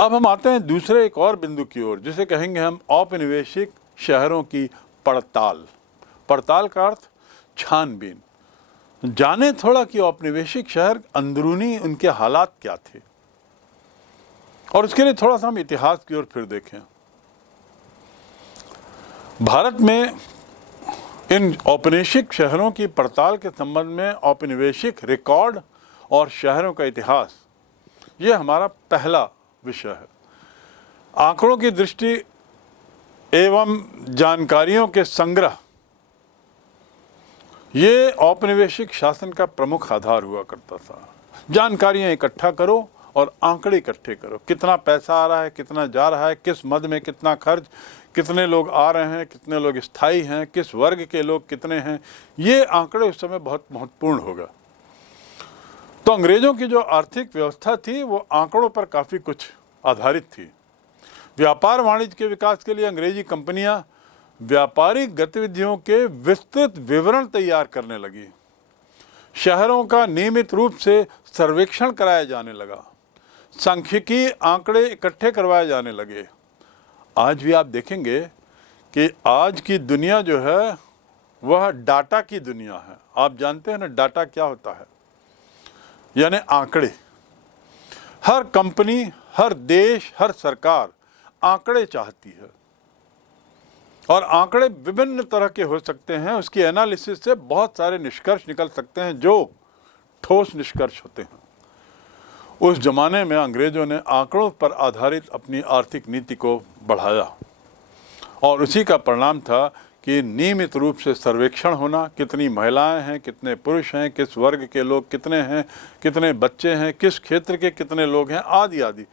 अब हम आते हैं दूसरे एक और बिंदु की ओर, जिसे कहेंगे हम औपनिवेशिक शहरों की पड़ताल। पड़ताल का अर्थ छानबीन। जाने थोड़ा कि औपनिवेशिक शहर अंदरूनी उनके हालात क्या थे, और उसके लिए थोड़ा सा हम इतिहास की ओर फिर देखें। भारत में इन औपनिवेशिक शहरों की पड़ताल के संबंध में औपनिवेशिक रिकॉर्ड और शहरों का इतिहास, ये हमारा पहला विषय है। आंकड़ों की दृष्टि एवं जानकारियों के संग्रह, ये औपनिवेशिक शासन का प्रमुख आधार हुआ करता था। जानकारियां इकट्ठा करो और आंकड़े इकट्ठे करो, कितना पैसा आ रहा है, कितना जा रहा है, किस मद में कितना खर्च, कितने लोग आ रहे हैं, कितने लोग स्थायी हैं, किस वर्ग के लोग कितने हैं, ये आंकड़े उस समय बहुत महत्वपूर्ण होगा। तो अंग्रेजों की जो आर्थिक व्यवस्था थी वो आंकड़ों पर काफ़ी कुछ आधारित थी। व्यापार वाणिज्य के विकास के लिए अंग्रेजी कंपनियां व्यापारिक गतिविधियों के विस्तृत विवरण तैयार करने लगी। शहरों का नियमित रूप से सर्वेक्षण कराया जाने लगा, सांख्यिकी आंकड़े इकट्ठे करवाए जाने लगे। आज भी आप देखेंगे कि आज की दुनिया जो है वह डाटा की दुनिया है। आप जानते हैं ना डाटा क्या होता है, यानी आंकड़े। हर कंपनी, हर देश, हर सरकार आंकड़े चाहती है, और आंकड़े विभिन्न तरह के हो सकते हैं। उसकी एनालिसिस से बहुत सारे निष्कर्ष निकल सकते हैं जो ठोस निष्कर्ष होते हैं। उस जमाने में अंग्रेजों ने आंकड़ों पर आधारित अपनी आर्थिक नीति को बढ़ाया, और उसी का परिणाम था कि नियमित रूप से सर्वेक्षण होना, कितनी महिलाएं हैं, कितने पुरुष हैं, किस वर्ग के लोग कितने हैं, कितने बच्चे हैं, किस क्षेत्र के कितने लोग हैं, आदि आदि।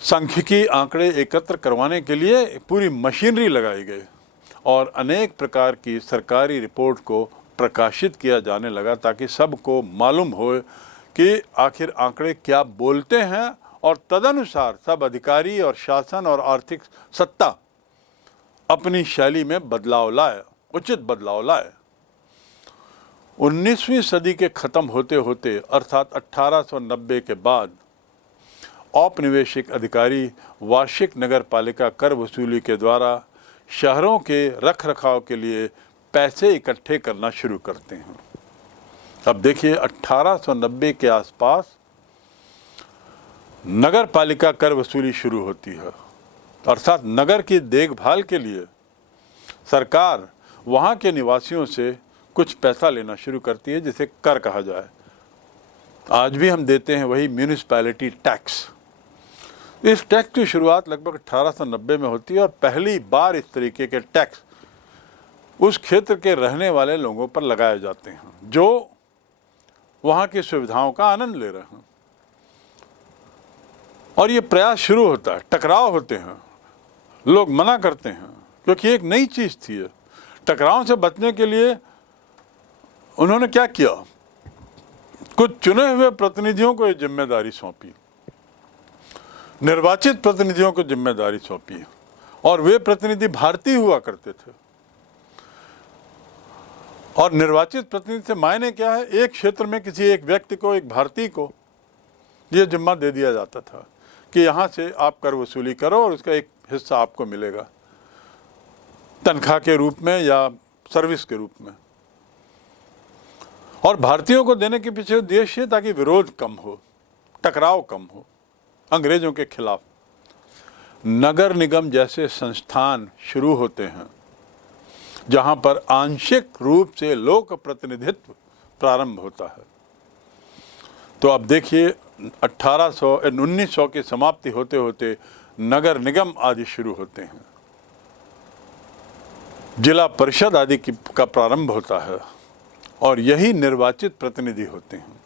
सांख्यिकी आंकड़े एकत्र करवाने के लिए पूरी मशीनरी लगाई गई, और अनेक प्रकार की सरकारी रिपोर्ट को प्रकाशित किया जाने लगा, ताकि सबको मालूम हो कि आखिर आंकड़े क्या बोलते हैं, और तदनुसार सब अधिकारी और शासन और आर्थिक सत्ता अपनी शैली में बदलाव लाए, उचित बदलाव लाए। 19वीं सदी के खत्म होते होते अर्थात 1890 के बाद औपनिवेशिक अधिकारी वार्षिक नगर पालिका कर वसूली के द्वारा शहरों के रख रखाव के लिए पैसे इकट्ठे करना शुरू करते हैं। अब देखिए 1890 के आसपास नगर पालिका कर वसूली शुरू होती है, अर्थात नगर की देखभाल के लिए सरकार वहाँ के निवासियों से कुछ पैसा लेना शुरू करती है, जिसे कर कहा जाए। आज भी हम देते हैं वही म्यूनिसिपैलिटी टैक्स। इस टैक्स की शुरुआत लगभग 1890 में होती है, और पहली बार इस तरीके के टैक्स उस क्षेत्र के रहने वाले लोगों पर लगाए जाते हैं जो वहाँ की सुविधाओं का आनंद ले रहे हैं। और ये प्रयास शुरू होता है, टकराव होते हैं, लोग मना करते हैं, क्योंकि एक नई चीज़ थी। टकराव से बचने के लिए उन्होंने क्या किया, कुछ चुने हुए प्रतिनिधियों को ये जिम्मेदारी सौंपी, निर्वाचित प्रतिनिधियों को जिम्मेदारी सौंपी, और वे प्रतिनिधि भारतीय हुआ करते थे। और निर्वाचित प्रतिनिधि से मायने क्या है, एक क्षेत्र में किसी एक व्यक्ति को, एक भारतीय को यह जिम्मा दे दिया जाता था कि यहाँ से आप कर वसूली करो और उसका एक हिस्सा आपको मिलेगा, तनख्वाह के रूप में या सर्विस के रूप में। और भारतीयों को देने के पीछे उद्देश्य है ताकि विरोध कम हो, टकराव कम हो अंग्रेजों के खिलाफ। नगर निगम जैसे संस्थान शुरू होते हैं जहां पर आंशिक रूप से लोक प्रतिनिधित्व प्रारंभ होता है। तो अब देखिए 1900 की समाप्ति होते होते नगर निगम आदि शुरू होते हैं, जिला परिषद आदि का प्रारंभ होता है, और यही निर्वाचित प्रतिनिधि होते हैं।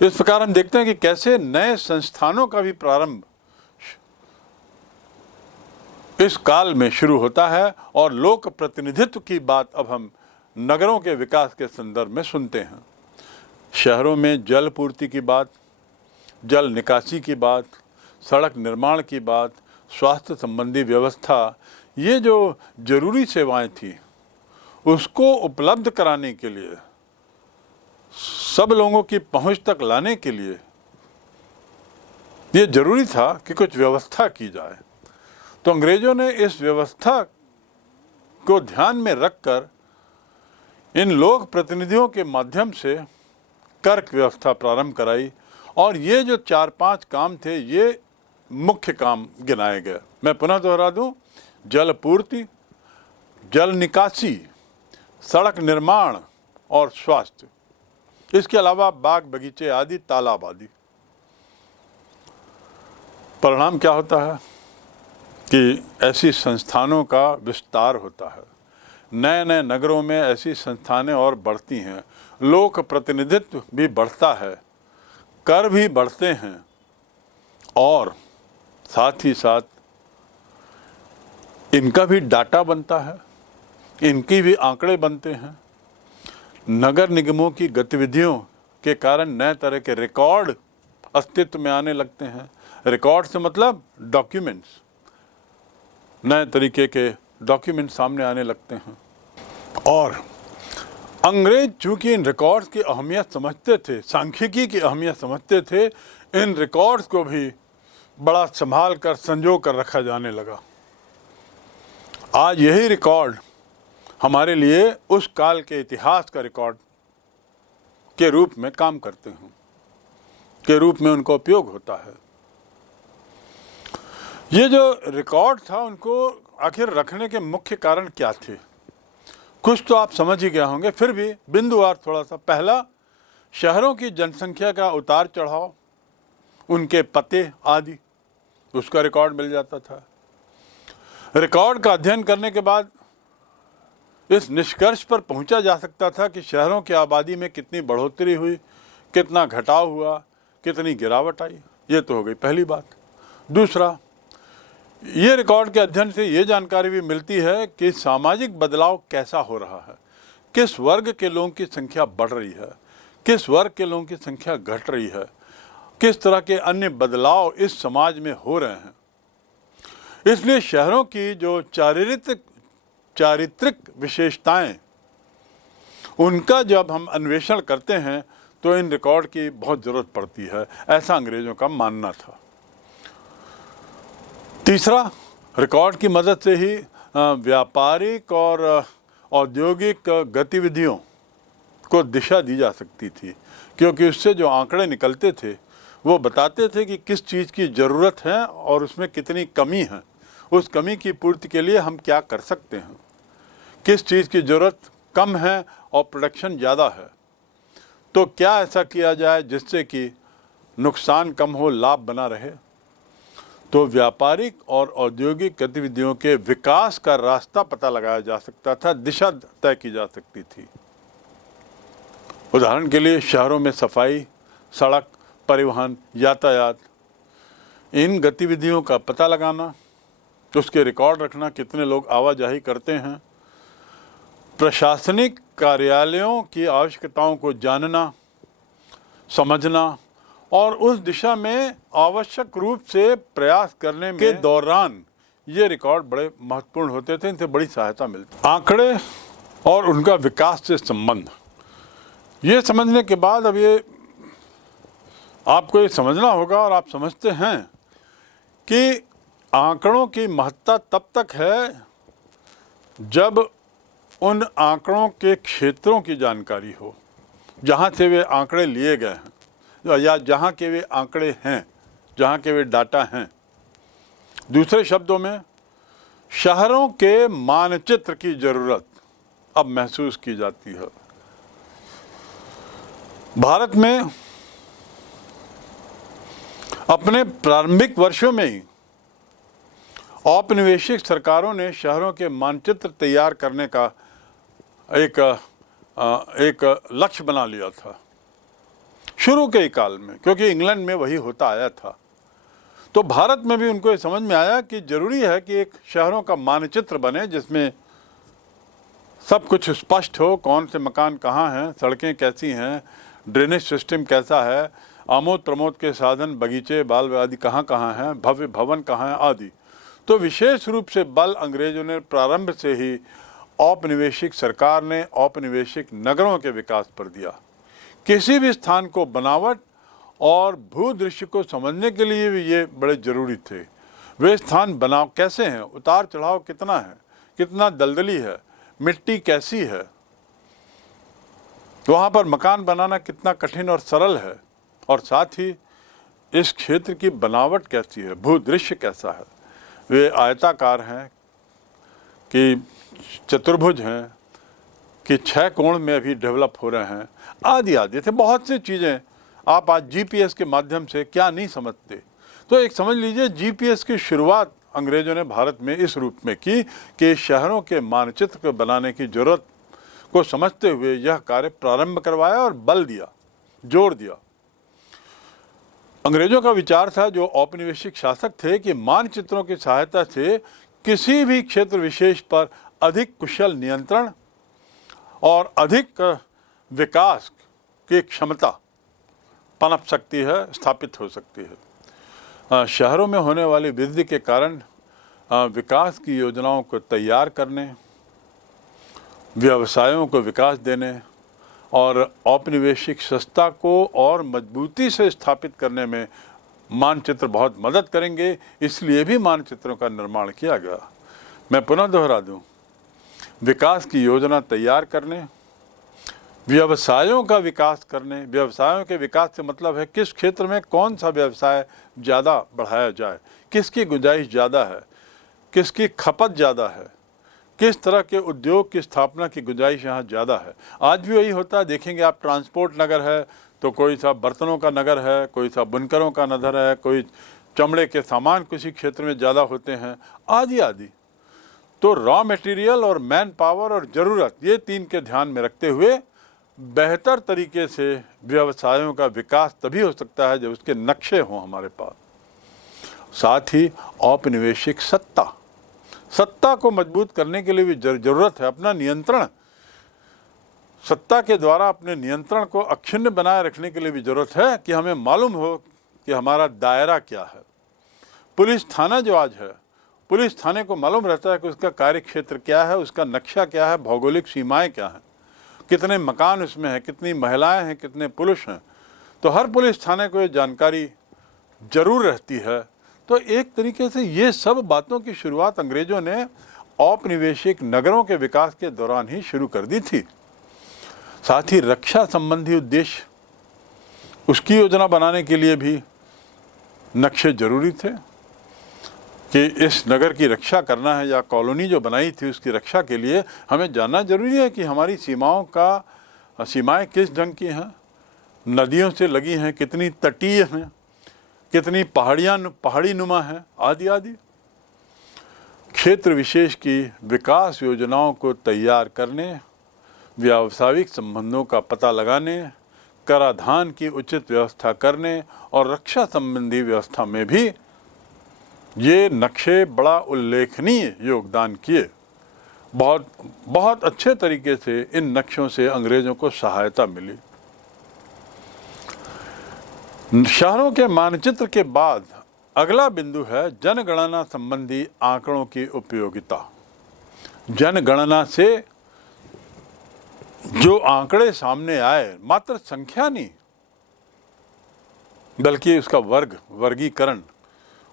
इस प्रकार हम देखते हैं कि कैसे नए संस्थानों का भी प्रारंभ इस काल में शुरू होता है, और लोक प्रतिनिधित्व की बात अब हम नगरों के विकास के संदर्भ में सुनते हैं। शहरों में जल पूर्ति की बात, जल निकासी की बात, सड़क निर्माण की बात, स्वास्थ्य संबंधी व्यवस्था, ये जो जरूरी सेवाएं थी उसको उपलब्ध कराने के लिए, सब लोगों की पहुंच तक लाने के लिए ये जरूरी था कि कुछ व्यवस्था की जाए। तो अंग्रेजों ने इस व्यवस्था को ध्यान में रखकर इन लोक प्रतिनिधियों के माध्यम से कर्क व्यवस्था प्रारंभ कराई, और ये जो 4-5 काम थे ये मुख्य काम गिनाए गए। मैं पुनः दोहरा दूं, जल पूर्ति, जल निकासी, सड़क निर्माण और स्वास्थ्य। इसके अलावा बाग बगीचे आदि, तालाब आदि। परिणाम क्या होता है कि ऐसी संस्थानों का विस्तार होता है, नए नए नगरों में ऐसी संस्थानें और बढ़ती हैं, लोक प्रतिनिधित्व भी बढ़ता है, कर भी बढ़ते हैं, और साथ ही साथ इनका भी डाटा बनता है, इनकी भी आंकड़े बनते हैं। नगर निगमों की गतिविधियों के कारण नए तरह के रिकॉर्ड अस्तित्व में आने लगते हैं। रिकॉर्ड से मतलब डॉक्यूमेंट्स, नए तरीके के डॉक्यूमेंट सामने आने लगते हैं। और अंग्रेज चूंकि इन रिकॉर्ड्स की अहमियत समझते थे, सांख्यिकी की अहमियत समझते थे, इन रिकॉर्ड्स को भी बड़ा संभाल कर संजो कर रखा जाने लगा। आज यही रिकॉर्ड हमारे लिए उस काल के इतिहास का रिकॉर्ड के रूप में काम करते हैं, के रूप में उनका उपयोग होता है। ये जो रिकॉर्ड था, उनको आखिर रखने के मुख्य कारण क्या थे, कुछ तो आप समझ ही गए होंगे, फिर भी बिंदुवार थोड़ा सा। पहला, शहरों की जनसंख्या का उतार चढ़ाव, उनके पते आदि, उसका रिकॉर्ड मिल जाता था। रिकॉर्ड का अध्ययन करने के बाद इस निष्कर्ष पर पहुंचा जा सकता था कि शहरों की आबादी में कितनी बढ़ोतरी हुई, कितना घटाव हुआ, कितनी गिरावट आई। ये तो हो गई पहली बात। दूसरा, ये रिकॉर्ड के अध्ययन से ये जानकारी भी मिलती है कि सामाजिक बदलाव कैसा हो रहा है, किस वर्ग के लोगों की संख्या बढ़ रही है, किस वर्ग के लोगों की संख्या घट रही है, किस तरह के अन्य बदलाव इस समाज में हो रहे हैं। इसलिए शहरों की जो चारित्रिक विशेषताएं, उनका जब हम अन्वेषण करते हैं तो इन रिकॉर्ड की बहुत ज़रूरत पड़ती है, ऐसा अंग्रेज़ों का मानना था। तीसरा, रिकॉर्ड की मदद से ही व्यापारिक और औद्योगिक गतिविधियों को दिशा दी जा सकती थी, क्योंकि उससे जो आंकड़े निकलते थे वो बताते थे कि किस चीज़ की ज़रूरत है और उसमें कितनी कमी है, उस कमी की पूर्ति के लिए हम क्या कर सकते हैं, किस चीज़ की ज़रूरत कम है और प्रोडक्शन ज़्यादा है, तो क्या ऐसा किया जाए जिससे कि नुकसान कम हो, लाभ बना रहे। तो व्यापारिक और औद्योगिक गतिविधियों के विकास का रास्ता पता लगाया जा सकता था, दिशा तय की जा सकती थी। उदाहरण के लिए शहरों में सफाई, सड़क, परिवहन, यातायात, इन गतिविधियों का पता लगाना, उसके रिकॉर्ड रखना, कितने लोग आवाजाही करते हैं, प्रशासनिक कार्यालयों की आवश्यकताओं को जानना, समझना और उस दिशा में आवश्यक रूप से प्रयास करने के दौरान ये रिकॉर्ड बड़े महत्वपूर्ण होते थे, इनसे बड़ी सहायता मिलती। आंकड़े और उनका विकास से संबंध, ये समझने के बाद अब ये आपको ये समझना होगा, और आप समझते हैं कि आंकड़ों की महत्ता तब तक है जब उन आंकड़ों के क्षेत्रों की जानकारी हो जहाँ से वे आंकड़े लिए गए हैं, या जहाँ के वे आंकड़े हैं, जहाँ के वे डाटा हैं। दूसरे शब्दों में, शहरों के मानचित्र की ज़रूरत अब महसूस की जाती है। भारत में अपने प्रारंभिक वर्षों में ही औपनिवेशिक सरकारों ने शहरों के मानचित्र तैयार करने का एक लक्ष्य बना लिया था शुरू के काल में, क्योंकि इंग्लैंड में वही होता आया था। तो भारत में भी उनको ये समझ में आया कि ज़रूरी है कि एक शहरों का मानचित्र बने जिसमें सब कुछ स्पष्ट हो, कौन से मकान कहाँ हैं, सड़कें कैसी हैं, ड्रेनेज सिस्टम कैसा है, आमोद प्रमोद के साधन, बगीचे, बाल आदि कहाँ कहाँ हैं, भव्य भवन कहाँ हैं आदि। तो विशेष रूप से बल अंग्रेजों ने प्रारंभ से ही औपनिवेशिक सरकार ने औपनिवेशिक नगरों के विकास पर दिया। किसी भी स्थान को बनावट और भूदृश्य को समझने के लिए भी ये बड़े जरूरी थे। वे स्थान बनाव कैसे हैं, उतार चढ़ाव कितना है, कितना दलदली है, मिट्टी कैसी है, वहाँ पर मकान बनाना कितना कठिन और सरल है, और साथ ही इस क्षेत्र की बनावट कैसी है, भूदृश्य कैसा है, वे आयताकार हैं कि चतुर्भुज हैं कि 6 कोण में अभी डेवलप हो रहे हैं, आदि आदि थे। बहुत सी चीज़ें आप आज जीपीएस के माध्यम से क्या नहीं समझते। तो एक समझ लीजिए, जीपीएस की शुरुआत अंग्रेजों ने भारत में इस रूप में की कि शहरों के मानचित्र को बनाने की जरूरत को समझते हुए यह कार्य प्रारंभ करवाया और बल दिया, जोर दिया। अंग्रेजों का विचार था, जो औपनिवेशिक शासक थे, कि मानचित्रों की सहायता से किसी भी क्षेत्र विशेष पर अधिक कुशल नियंत्रण और अधिक विकास की क्षमता पनप सकती है, स्थापित हो सकती है। शहरों में होने वाली वृद्धि के कारण विकास की योजनाओं को तैयार करने, व्यवसायों को विकास देने और औपनिवेशिक सत्ता को और मजबूती से स्थापित करने में मानचित्र बहुत मदद करेंगे। इसलिए भी मानचित्रों का निर्माण किया गया। मैं पुनः दोहरा दूं, विकास की योजना तैयार करने, व्यवसायों का विकास करने, व्यवसायों के विकास से मतलब है किस क्षेत्र में कौन सा व्यवसाय ज़्यादा बढ़ाया जाए, किसकी गुंजाइश ज़्यादा है, किसकी खपत ज़्यादा है, किस तरह के उद्योग की स्थापना की गुंजाइश यहाँ ज़्यादा है। आज भी वही होता है, देखेंगे आप, ट्रांसपोर्ट नगर है तो कोई सा बर्तनों का नगर है, कोई सा बुनकरों का नगर है, कोई चमड़े के सामान किसी क्षेत्र में ज़्यादा होते हैं, आदि आदि। तो रॉ मटेरियल और मैन पावर और ज़रूरत, ये 3 के ध्यान में रखते हुए बेहतर तरीके से व्यवसायों का विकास तभी हो सकता है जब उसके नक्शे हों हमारे पास। साथ ही औपनिवेशिक सत्ता को मजबूत करने के लिए भी ज़रूरत है अपना नियंत्रण। सत्ता के द्वारा अपने नियंत्रण को अक्षुण्ण बनाए रखने के लिए भी ज़रूरत है कि हमें मालूम हो कि हमारा दायरा क्या है। पुलिस थाना जो आज है, पुलिस थाने को मालूम रहता है कि उसका कार्य क्षेत्र क्या है, उसका नक्शा क्या है, भौगोलिक सीमाएं क्या हैं, कितने मकान उसमें हैं, कितनी महिलाएं हैं, कितने पुरुष हैं। तो हर पुलिस थाने को ये जानकारी जरूर रहती है। तो एक तरीके से ये सब बातों की शुरुआत अंग्रेजों ने औपनिवेशिक नगरों के विकास के दौरान ही शुरू कर दी थी। साथ ही रक्षा संबंधी उद्देश्य, उसकी योजना बनाने के लिए भी नक्शे जरूरी थे कि इस नगर की रक्षा करना है, या कॉलोनी जो बनाई थी उसकी रक्षा के लिए हमें जानना जरूरी है कि हमारी सीमाएं किस ढंग की हैं, नदियों से लगी हैं, कितनी तटीय हैं, कितनी पहाड़ी नुमा हैं, आदि आदि। क्षेत्र विशेष की विकास योजनाओं को तैयार करने, व्यावसायिक संबंधों का पता लगाने, कराधान की उचित व्यवस्था करने और रक्षा संबंधी व्यवस्था में भी ये नक्शे बड़ा उल्लेखनीय योगदान किए। बहुत अच्छे तरीके से इन नक्शों से अंग्रेजों को सहायता मिली। शहरों के मानचित्र के बाद अगला बिंदु है जनगणना संबंधी आंकड़ों की उपयोगिता। जनगणना से जो आंकड़े सामने आए, मात्र संख्या नहीं बल्कि उसका वर्गीकरण,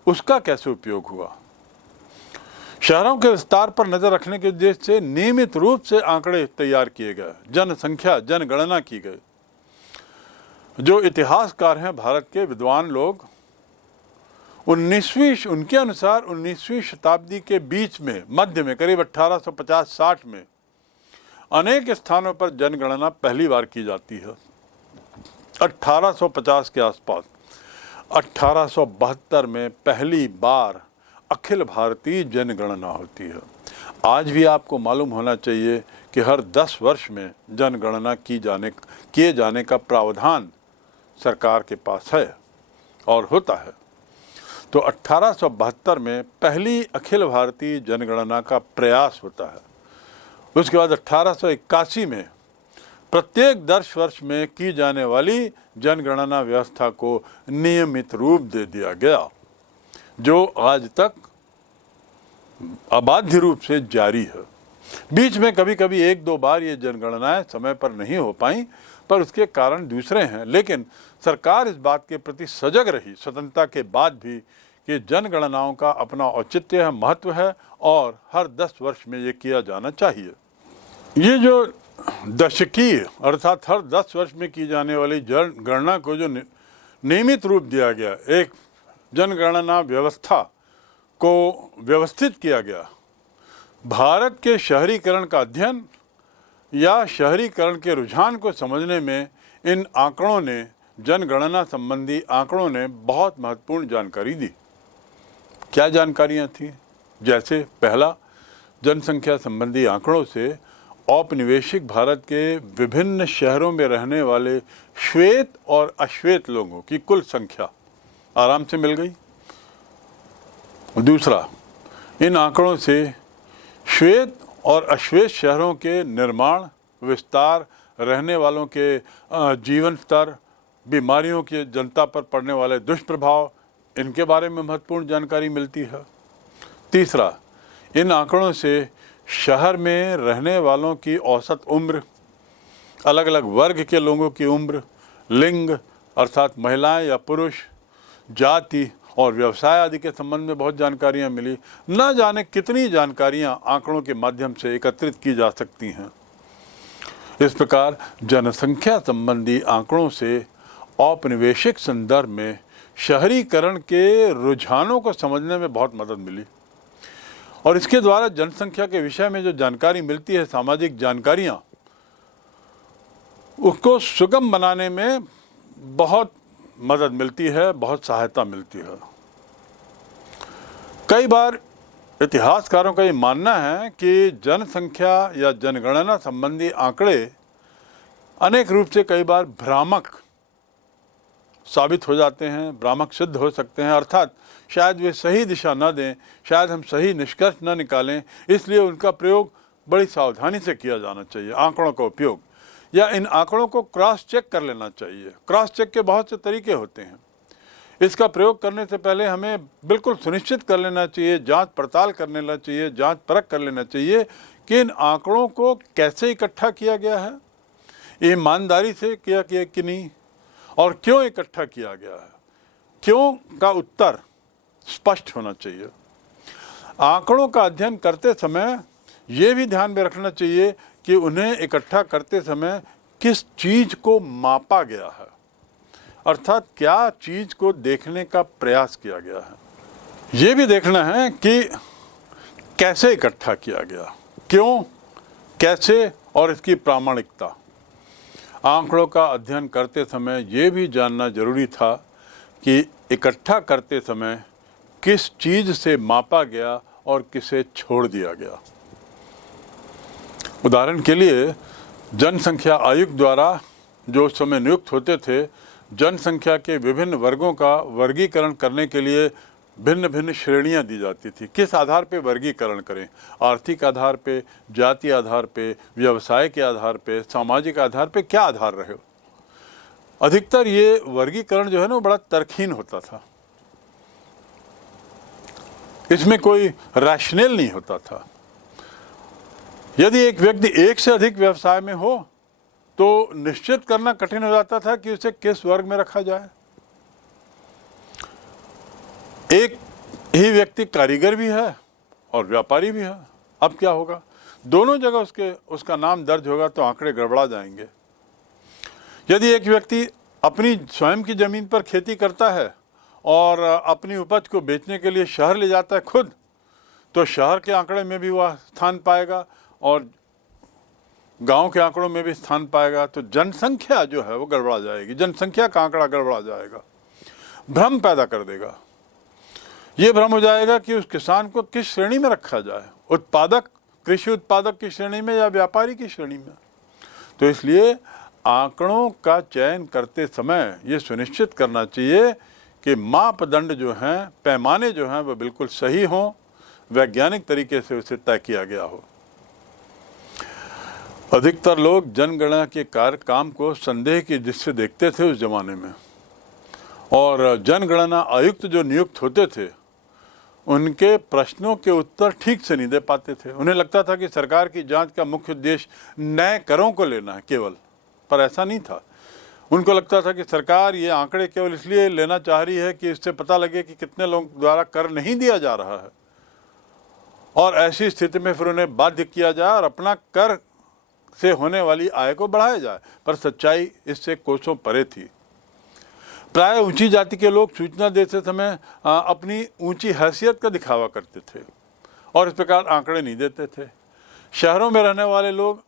उसका कैसे उपयोग हुआ। शहरों के विस्तार पर नजर रखने के उद्देश्य से नियमित रूप से आंकड़े तैयार किए गए, जनसंख्या जनगणना की गई। जो इतिहासकार हैं भारत के विद्वान लोग, उनके अनुसार 19वीं शताब्दी के बीच में, मध्य में, करीब 1850-60 में अनेक स्थानों पर जनगणना पहली बार की जाती है। 1850 के आसपास 1872 में पहली बार अखिल भारतीय जनगणना होती है। आज भी आपको मालूम होना चाहिए कि हर 10 वर्ष में जनगणना किए जाने का प्रावधान सरकार के पास है और होता है। तो 1872 में पहली अखिल भारतीय जनगणना का प्रयास होता है। उसके बाद 1881 में प्रत्येक 10 वर्ष में की जाने वाली जनगणना व्यवस्था को नियमित रूप दे दिया गया, जो आज तक अबाध्य रूप से जारी है। बीच में कभी कभी 1-2 बार ये जनगणनाएं समय पर नहीं हो पाई, पर उसके कारण दूसरे हैं। लेकिन सरकार इस बात के प्रति सजग रही स्वतंत्रता के बाद भी कि जनगणनाओं का अपना औचित्य है, महत्व है और हर 10 वर्ष में ये किया जाना चाहिए। ये जो दशकीय अर्थात हर 10 वर्ष में की जाने वाली जनगणना को जो नियमित रूप दिया गया, एक जनगणना व्यवस्था को व्यवस्थित किया गया, भारत के शहरीकरण का अध्ययन या शहरीकरण के रुझान को समझने में इन आंकड़ों ने, जनगणना संबंधी आंकड़ों ने बहुत महत्वपूर्ण जानकारी दी। क्या जानकारियां थी? जैसे पहला, जनसंख्या संबंधी आंकड़ों से औपनिवेशिक भारत के विभिन्न शहरों में रहने वाले श्वेत और अश्वेत लोगों की कुल संख्या आराम से मिल गई। दूसरा, इन आंकड़ों से श्वेत और अश्वेत शहरों के निर्माण, विस्तार, रहने वालों के जीवन स्तर, बीमारियों के जनता पर पड़ने वाले दुष्प्रभाव, इनके बारे में महत्वपूर्ण जानकारी मिलती है। तीसरा, इन आंकड़ों से शहर में रहने वालों की औसत उम्र, अलग अलग वर्ग के लोगों की उम्र, लिंग अर्थात महिलाएं या पुरुष, जाति और व्यवसाय आदि के संबंध में बहुत जानकारियां मिली। न जाने कितनी जानकारियां आंकड़ों के माध्यम से एकत्रित की जा सकती हैं। इस प्रकार जनसंख्या संबंधी आंकड़ों से औपनिवेशिक संदर्भ में शहरीकरण के रुझानों को समझने में बहुत मदद मिली और इसके द्वारा जनसंख्या के विषय में जो जानकारी मिलती है, सामाजिक जानकारियां, उसको सुगम बनाने में बहुत मदद मिलती है, बहुत सहायता मिलती है। कई बार इतिहासकारों का ये मानना है कि जनसंख्या या जनगणना संबंधी आंकड़े अनेक रूप से कई बार भ्रामक साबित हो जाते हैं, भ्रामक सिद्ध हो सकते हैं, अर्थात शायद वे सही दिशा न दें, शायद हम सही निष्कर्ष न निकालें, इसलिए उनका प्रयोग बड़ी सावधानी से किया जाना चाहिए। आंकड़ों का उपयोग या इन आंकड़ों को क्रॉस चेक कर लेना चाहिए। क्रॉस चेक के बहुत से तरीके होते हैं। इसका प्रयोग करने से पहले हमें बिल्कुल सुनिश्चित कर लेना चाहिए, जांच पड़ताल कर लेना चाहिए, जांच परख कर लेना चाहिए कि इन आंकड़ों को कैसे इकट्ठा किया गया है, ईमानदारी से किया गया कि नहीं, और क्यों इकट्ठा किया गया है। क्यों का उत्तर स्पष्ट होना चाहिए। आंकड़ों का अध्ययन करते समय ये भी ध्यान में रखना चाहिए कि उन्हें इकट्ठा करते समय किस चीज़ को मापा गया है, अर्थात क्या चीज़ को देखने का प्रयास किया गया है। ये भी देखना है कि कैसे इकट्ठा किया गया, क्यों, कैसे और इसकी प्रामाणिकता। आंकड़ों का अध्ययन करते समय ये भी जानना जरूरी था कि इकट्ठा करते समय किस चीज़ से मापा गया और किसे छोड़ दिया गया। उदाहरण के लिए जनसंख्या आयुक्त द्वारा जो उस समय नियुक्त होते थे, जनसंख्या के विभिन्न वर्गों का वर्गीकरण करने के लिए भिन्न भिन्न श्रेणियां दी जाती थी। किस आधार पे वर्गीकरण करें, आर्थिक आधार पे, जाति आधार पे, व्यवसाय के आधार पे, सामाजिक आधार पे, क्या आधार रहे। अधिकतर ये वर्गीकरण जो है ना वो बड़ा तर्कहीन होता था, इसमें कोई रैशनल नहीं होता था। यदि एक व्यक्ति एक से अधिक व्यवसाय में हो तो निश्चित करना कठिन हो जाता था कि उसे किस वर्ग में रखा जाए। एक ही व्यक्ति कारीगर भी है और व्यापारी भी है, अब क्या होगा, दोनों जगह उसका नाम दर्ज होगा तो आंकड़े गड़बड़ा जाएंगे। यदि एक व्यक्ति अपनी स्वयं की जमीन पर खेती करता है और अपनी उपज को बेचने के लिए शहर ले जाता है खुद, तो शहर के आंकड़े में भी वह स्थान पाएगा और गांव के आंकड़ों में भी स्थान पाएगा। तो जनसंख्या जो है वो गड़बड़ा जाएगी, जनसंख्या का आंकड़ा गड़बड़ा जाएगा, भ्रम पैदा कर देगा। ये भ्रम हो जाएगा कि उस किसान को किस श्रेणी में रखा जाए, उत्पादक, कृषि उत्पादक की श्रेणी में या व्यापारी की श्रेणी में। तो इसलिए आंकड़ों का चयन करते समय ये सुनिश्चित करना चाहिए कि मापदंड जो हैं, पैमाने जो हैं, वो बिल्कुल सही हों, वैज्ञानिक तरीके से उसे तय किया गया हो। अधिकतर लोग जनगणना के काम को संदेह की दृष्टि से देखते थे उस जमाने में, और जनगणना आयुक्त जो नियुक्त होते थे उनके प्रश्नों के उत्तर ठीक से नहीं दे पाते थे। उन्हें लगता था कि सरकार की जांच का मुख्य उद्देश्य नए करों को लेना है केवल, पर ऐसा नहीं था। उनको लगता था कि सरकार ये आंकड़े केवल इसलिए लेना चाह रही है कि इससे पता लगे कि कितने लोगों द्वारा कर नहीं दिया जा रहा है, और ऐसी स्थिति में फिर उन्हें बाध्य किया जाए और अपना कर से होने वाली आय को बढ़ाया जाए। पर सच्चाई इससे कोसों परे थी। प्राय ऊंची जाति के लोग सूचना देते समय अपनी ऊंची हैसियत का दिखावा करते थे और इस प्रकार आंकड़े नहीं देते थे। शहरों में रहने वाले लोग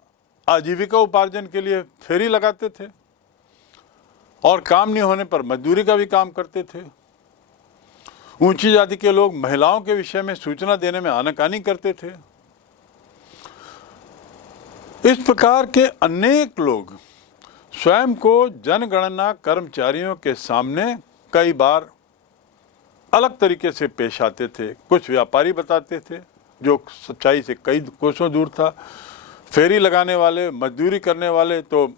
आजीविका उपार्जन के लिए फेरी लगाते थे और काम नहीं होने पर मजदूरी का भी काम करते थे। ऊंची जाति के लोग महिलाओं के विषय में सूचना देने में आनाकानी करते थे। इस प्रकार के अनेक लोग स्वयं को जनगणना कर्मचारियों के सामने कई बार अलग तरीके से पेश आते थे। कुछ व्यापारी बताते थे, जो सच्चाई से कई कोसों दूर था। फेरी लगाने वाले, मजदूरी करने वाले तो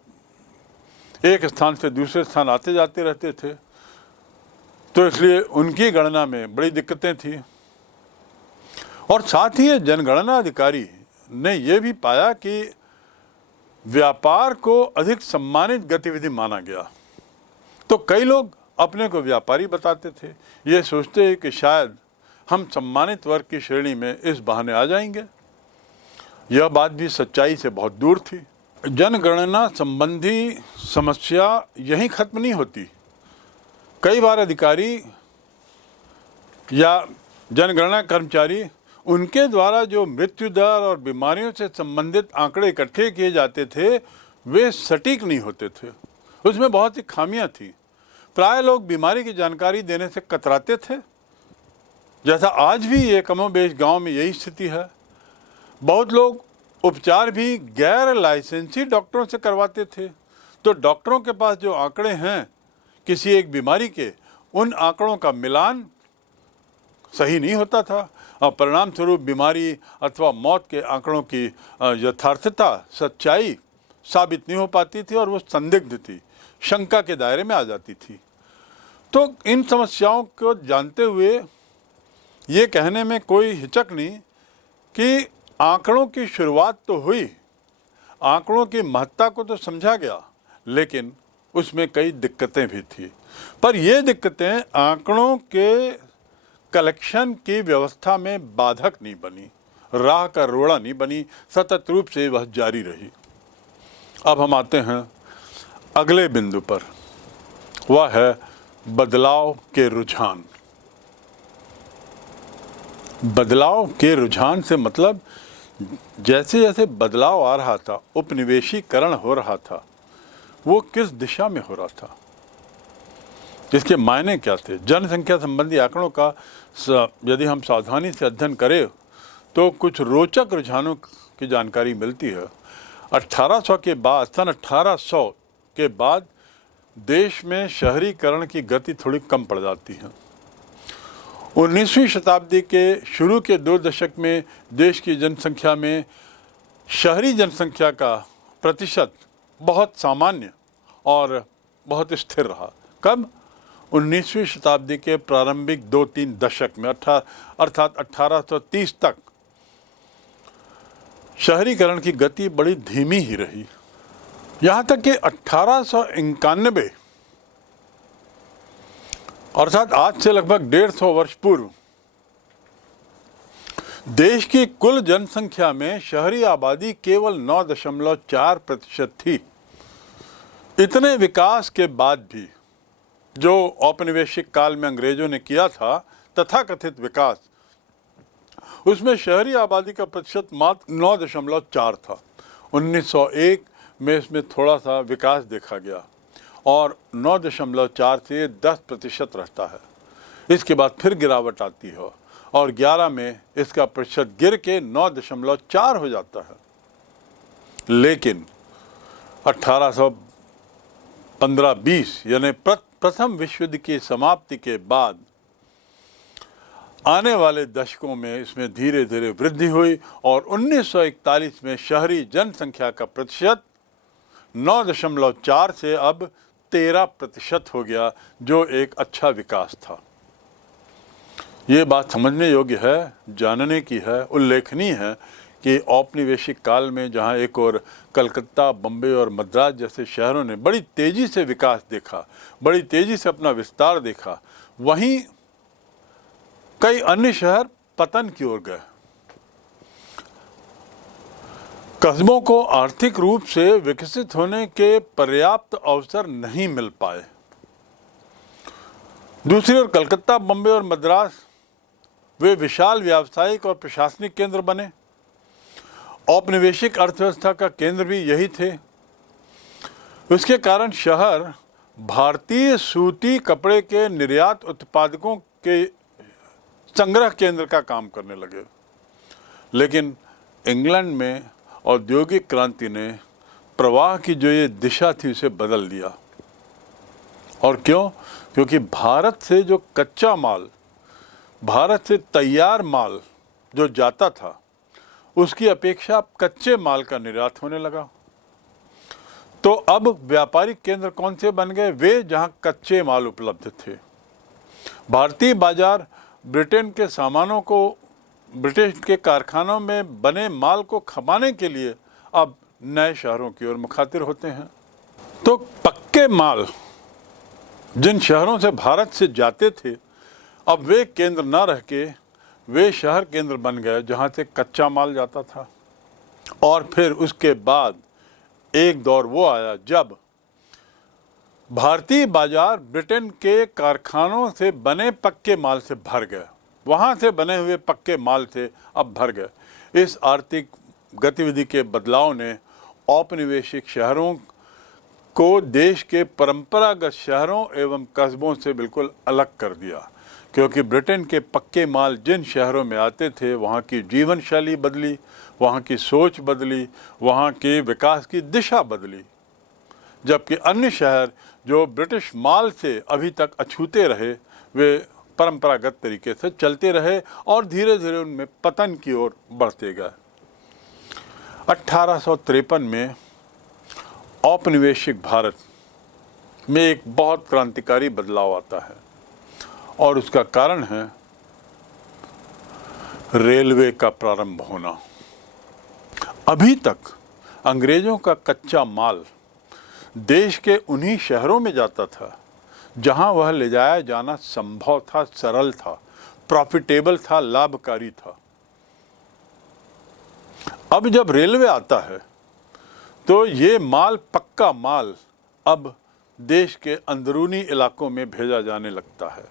एक स्थान से दूसरे स्थान आते जाते रहते थे, तो इसलिए उनकी गणना में बड़ी दिक्कतें थी। और साथ ही जनगणना अधिकारी ने यह भी पाया कि व्यापार को अधिक सम्मानित गतिविधि माना गया, तो कई लोग अपने को व्यापारी बताते थे, ये सोचते हैं कि शायद हम सम्मानित वर्ग की श्रेणी में इस बहाने आ जाएंगे। यह बात भी सच्चाई से बहुत दूर थी। जनगणना संबंधी समस्या यहीं खत्म नहीं होती। कई बार अधिकारी या जनगणना कर्मचारी, उनके द्वारा जो मृत्यु दर और बीमारियों से संबंधित आंकड़े इकट्ठे किए जाते थे, वे सटीक नहीं होते थे। उसमें बहुत सी खामियां थी। प्राय लोग बीमारी की जानकारी देने से कतराते थे, जैसा आज भी ये कमोबेश गांव में यही स्थिति है। बहुत लोग उपचार भी गैर लाइसेंसी डॉक्टरों से करवाते थे, तो डॉक्टरों के पास जो आंकड़े हैं किसी एक बीमारी के, उन आंकड़ों का मिलान सही नहीं होता था और परिणाम स्वरूप बीमारी अथवा मौत के आंकड़ों की यथार्थता, सच्चाई साबित नहीं हो पाती थी और वो संदिग्ध थी, शंका के दायरे में आ जाती थी। तो इन समस्याओं को जानते हुए ये कहने में कोई हिचक नहीं कि आंकड़ों की शुरुआत तो हुई, आंकड़ों की महत्ता को तो समझा गया, लेकिन उसमें कई दिक्कतें भी थी। पर ये दिक्कतें आंकड़ों के कलेक्शन की व्यवस्था में बाधक नहीं बनी, राह का रोड़ा नहीं बनी, सतत रूप से वह जारी रही। अब हम आते हैं अगले बिंदु पर, वह है बदलाव के रुझान। बदलाव के रुझान से मतलब जैसे जैसे बदलाव आ रहा था, उपनिवेशीकरण हो रहा था, वो किस दिशा में हो रहा था, इसके मायने क्या थे। जनसंख्या संबंधी आंकड़ों का यदि हम सावधानी से अध्ययन करें तो कुछ रोचक रुझानों की जानकारी मिलती है। 1800 के बाद, सन 1800 के बाद देश में शहरीकरण की गति थोड़ी कम पड़ जाती है। 19वीं शताब्दी के शुरू के 2 दशक में देश की जनसंख्या में शहरी जनसंख्या का प्रतिशत बहुत सामान्य और बहुत स्थिर रहा। कब? 19वीं शताब्दी के प्रारंभिक 2-3 दशक में, अर्थात 1830 तक शहरीकरण की गति बड़ी धीमी ही रही। यहाँ तक कि 1891, अर्थात आज से लगभग 150 वर्ष पूर्व, देश की कुल जनसंख्या में शहरी आबादी केवल 9.4% थी। इतने विकास के बाद भी, जो औपनिवेशिक काल में अंग्रेजों ने किया था, तथाकथित विकास, उसमें शहरी आबादी का प्रतिशत मात्र 9.4 था। 1901 में इसमें थोड़ा सा विकास देखा गया और 9.4 से 10% रहता है। इसके बाद फिर गिरावट आती है और 11 में इसका प्रतिशत गिर के 9.4 हो जाता है। लेकिन 1815-20 यानी प्रथम विश्व युद्ध की समाप्ति के बाद आने वाले दशकों में इसमें धीरे धीरे वृद्धि हुई और 1941 में शहरी जनसंख्या का प्रतिशत 9.4 से अब 13% हो गया, जो एक अच्छा विकास था। ये बात समझने योग्य है, जानने की है, उल्लेखनीय है कि औपनिवेशिक काल में जहां एक और कलकत्ता, बम्बई और मद्रास जैसे शहरों ने बड़ी तेजी से विकास देखा, बड़ी तेजी से अपना विस्तार देखा, वहीं कई अन्य शहर पतन की ओर गए। कस्बों को आर्थिक रूप से विकसित होने के पर्याप्त अवसर नहीं मिल पाए। दूसरी ओर कलकत्ता, बम्बई और मद्रास वे विशाल व्यावसायिक और प्रशासनिक केंद्र बने। औपनिवेशिक अर्थव्यवस्था का केंद्र भी यही थे। इसके कारण शहर भारतीय सूती कपड़े के निर्यात उत्पादकों के संग्रह केंद्र का काम करने लगे। लेकिन इंग्लैंड में औद्योगिक क्रांति ने प्रवाह की जो ये दिशा थी उसे बदल दिया। और क्यों? क्योंकि भारत से जो कच्चा माल, भारत से तैयार माल जो जाता था, उसकी अपेक्षा कच्चे माल का निर्यात होने लगा। तो अब व्यापारिक केंद्र कौन से बन गए? वे जहां कच्चे माल उपलब्ध थे। भारतीय बाजार ब्रिटेन के सामानों को, ब्रिटिश के कारखानों में बने माल को खपाने के लिए अब नए शहरों की ओर मुखातिर होते हैं। तो पक्के माल जिन शहरों से भारत से जाते थे, अब वे केंद्र न रह के वे शहर केंद्र बन गए जहां से कच्चा माल जाता था। और फिर उसके बाद एक दौर वो आया जब भारतीय बाजार ब्रिटेन के कारखानों से बने पक्के माल से भर गए, वहां से बने हुए पक्के माल से अब भर गए। इस आर्थिक गतिविधि के बदलाव ने औपनिवेशिक शहरों को देश के परंपरागत शहरों एवं कस्बों से बिल्कुल अलग कर दिया, क्योंकि ब्रिटेन के पक्के माल जिन शहरों में आते थे वहाँ की जीवन शैली बदली, वहाँ की सोच बदली, वहाँ के विकास की दिशा बदली। जबकि अन्य शहर जो ब्रिटिश माल से अभी तक अछूते रहे, वे परंपरागत तरीके से चलते रहे और धीरे धीरे उनमें पतन की ओर बढ़ते गए। 1853 में औपनिवेशिक भारत में एक बहुत क्रांतिकारी बदलाव आता है और उसका कारण है रेलवे का प्रारंभ होना। अभी तक अंग्रेजों का कच्चा माल देश के उन्हीं शहरों में जाता था जहां वह ले जाया जाना संभव था, सरल था, प्रॉफिटेबल था, लाभकारी था। अब जब रेलवे आता है तो ये माल, पक्का माल, अब देश के अंदरूनी इलाकों में भेजा जाने लगता है।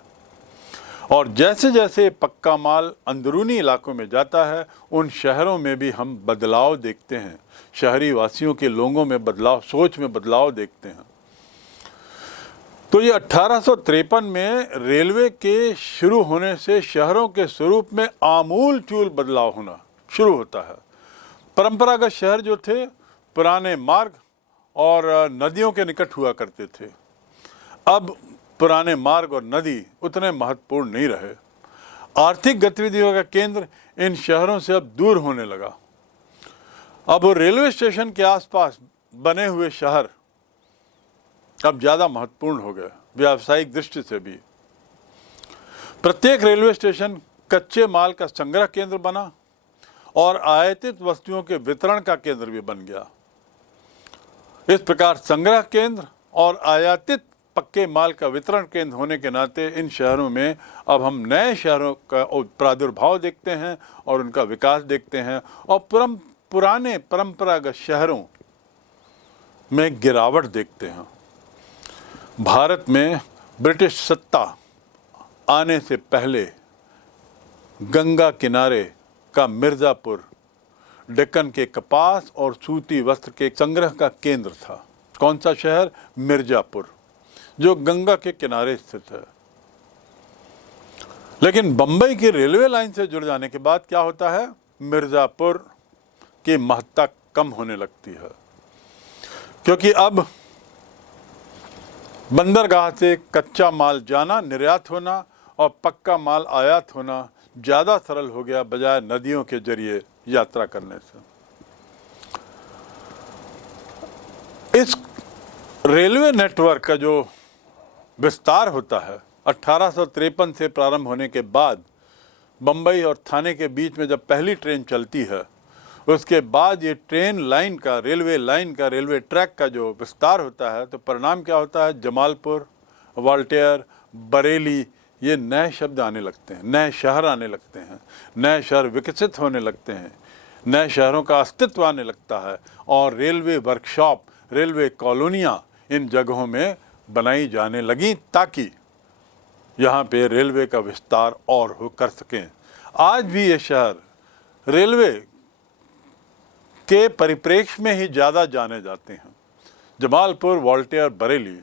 और जैसे जैसे पक्का माल अंदरूनी इलाकों में जाता है, उन शहरों में भी हम बदलाव देखते हैं। शहरी वासियों के लोगों में बदलाव, सोच में बदलाव देखते हैं। तो ये 1853 में रेलवे के शुरू होने से शहरों के स्वरूप में आमूल चूल बदलाव होना शुरू होता है। परंपरागत शहर जो थे पुराने मार्ग और नदियों के निकट हुआ करते थे। अब पुराने मार्ग और नदी उतने महत्वपूर्ण नहीं रहे। आर्थिक गतिविधियों का केंद्र इन शहरों से अब दूर होने लगा। अब रेलवे स्टेशन के आसपास बने हुए शहर अब ज़्यादा महत्वपूर्ण हो गए, व्यावसायिक दृष्टि से भी। प्रत्येक रेलवे स्टेशन कच्चे माल का संग्रह केंद्र बना और आयातित वस्तुओं के वितरण का केंद्र भी बन गया। इस प्रकार संग्रह केंद्र और आयातित पक्के माल का वितरण केंद्र होने के नाते इन शहरों में अब हम नए शहरों का प्रादुर्भाव देखते हैं और उनका विकास देखते हैं, और पुराने परंपरागत शहरों में गिरावट देखते हैं। भारत में ब्रिटिश सत्ता आने से पहले गंगा किनारे का मिर्ज़ापुर डेक्कन के कपास और सूती वस्त्र के संग्रह का केंद्र था। कौन सा शहर? मिर्ज़ापुर, जो गंगा के किनारे स्थित है। लेकिन बंबई की रेलवे लाइन से जुड़ जाने के बाद क्या होता है? मिर्ज़ापुर की महत्ता कम होने लगती है, क्योंकि अब बंदरगाह से कच्चा माल जाना, निर्यात होना और पक्का माल आयात होना ज़्यादा सरल हो गया बजाय नदियों के जरिए यात्रा करने से। इस रेलवे नेटवर्क का जो विस्तार होता है 1853 से प्रारंभ होने के बाद, बम्बई और थाने के बीच में जब पहली ट्रेन चलती है उसके बाद ये ट्रेन लाइन का, रेलवे लाइन का, रेलवे ट्रैक का जो विस्तार होता है, तो परिणाम क्या होता है? जमालपुर, वॉल्टेयर, बरेली, ये नए शब्द आने लगते हैं, नए शहर आने लगते हैं, नए शहर विकसित होने लगते हैं, नए शहरों का अस्तित्व आने लगता है, और रेलवे वर्कशॉप, रेलवे कॉलोनियाँ इन जगहों में बनाई जाने लगी ताकि यहाँ पे रेलवे का विस्तार और हो कर सकें। आज भी ये शहर रेलवे के परिप्रेक्ष्य में ही ज़्यादा जाने जाते हैं। जमालपुर, वॉल्टेयर, बरेली